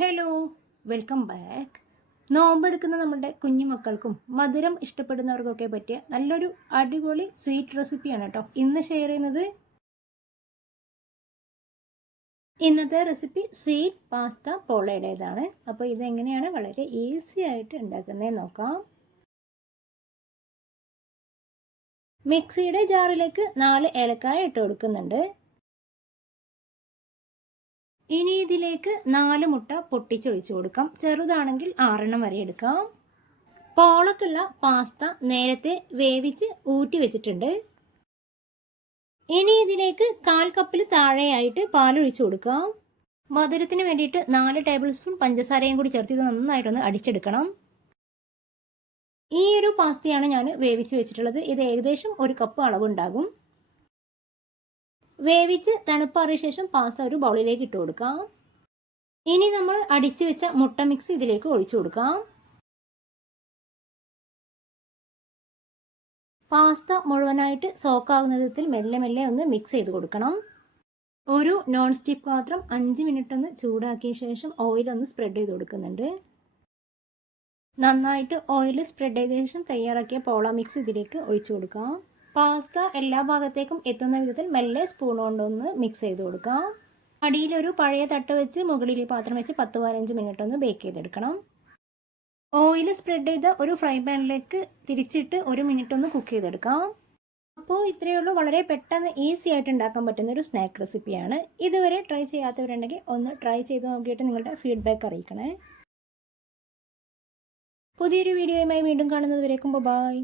Hello welcome back നോമ്പെടുക്കുന്ന നമ്മുടെ കുഞ്ഞു മക്കൾക്കും മധുരം ഇഷ്ടപ്പെടുന്നവർക്കൊക്കെ പറ്റിയ നല്ലൊരു അടിപൊളി സ്വീറ്റ് റെസിപ്പിയാണ് കേട്ടോ. ഇന്ന് ഷെയർ ചെയ്യുന്നത് ഇന്നത്തെ റെസിപ്പി സ്വീറ്റ് പാസ്ത പോളയുടേതാണ്. അപ്പോൾ ഇതെങ്ങനെയാണ് വളരെ ഈസി ആയിട്ട് ഉണ്ടാക്കുന്നത് നോക്കാം. മിക്സിയുടെ ജാറിലേക്ക് നാല് ഏലക്കായ ഇട്ട് കൊടുക്കുന്നുണ്ട്. ഇനി ഇതിലേക്ക് നാല് മുട്ട പൊട്ടിച്ചൊഴിച്ചു കൊടുക്കാം. ചെറുതാണെങ്കിൽ ആറെണ്ണം വരെ എടുക്കാം. പോളക്കുള്ള പാസ്ത നേരത്തെ വേവിച്ച് ഊറ്റി വെച്ചിട്ടുണ്ട്. ഇനി ഇതിലേക്ക് കാൽ കപ്പിൽ താഴെയായിട്ട് പാലൊഴിച്ചു കൊടുക്കാം. മധുരത്തിന് വേണ്ടിയിട്ട് നാല് ടേബിൾ സ്പൂൺ പഞ്ചസാരയും കൂടി ചേർത്ത് ഇത് നന്നായിട്ടൊന്ന് അടിച്ചെടുക്കണം. ഈ ഒരു പാസ്തയാണ് ഞാൻ വേവിച്ച് വെച്ചിട്ടുള്ളത്. ഇത് ഏകദേശം ഒരു കപ്പ് അളവുണ്ടാകും. വേവിച്ച് തണുപ്പാറിയ ശേഷം പാസ്ത ഒരു ബൗളിലേക്ക് ഇട്ട് കൊടുക്കാം. ഇനി നമ്മൾ അടിച്ചു വെച്ച മുട്ട മിക്സ് ഇതിലേക്ക് ഒഴിച്ചു കൊടുക്കാം. പാസ്ത മുഴുവനായിട്ട് സോക്കാവുന്ന വിധത്തിൽ മെല്ലെ മെല്ലെ ഒന്ന് മിക്സ് ചെയ്ത് കൊടുക്കണം. ഒരു നോൺ സ്റ്റിക്ക് പാത്രം അഞ്ച് മിനിറ്റ് ഒന്ന് ചൂടാക്കിയ ശേഷം ഓയിൽ ഒന്ന് സ്പ്രെഡ് ചെയ്ത് കൊടുക്കുന്നുണ്ട്. നന്നായിട്ട് ഓയിൽ സ്പ്രെഡ് ചെയ്ത ശേഷം തയ്യാറാക്കിയ പോള മിക്സ് ഇതിലേക്ക് ഒഴിച്ചു കൊടുക്കാം. പാസ്ത എല്ലാ ഭാഗത്തേക്കും എത്തുന്ന വിധത്തിൽ മെല്ലെ സ്പൂൺ കൊണ്ടൊന്ന് മിക്സ് ചെയ്ത് കൊടുക്കാം. അടിയിലൊരു പഴയ തട്ട് വെച്ച് മുകളിൽ പാത്രം വെച്ച് പത്ത് പതിനഞ്ച് മിനിറ്റ് ഒന്ന് ബേക്ക് ചെയ്തെടുക്കണം. ഓയിൽ സ്പ്രെഡ് ചെയ്ത ഒരു ഫ്രൈ പാനിലേക്ക് തിരിച്ചിട്ട് ഒരു മിനിറ്റ് ഒന്ന് കുക്ക് ചെയ്തെടുക്കാം. അപ്പോൾ ഇത്രയേ ഉള്ളൂ. വളരെ പെട്ടെന്ന് ഈസി ആയിട്ട് ഉണ്ടാക്കാൻ പറ്റുന്ന ഒരു സ്നാക്ക് റെസിപ്പിയാണ് ഇതുവരെ ട്രൈ ചെയ്യാത്തവരുണ്ടെങ്കിൽ ഒന്ന് ട്രൈ ചെയ്ത് നോക്കിയിട്ട് നിങ്ങളുടെ ഫീഡ്ബാക്ക് അറിയിക്കണേ. പുതിയൊരു വീഡിയോയുമായി വീണ്ടും കാണുന്നത് വരേക്കും ബൈ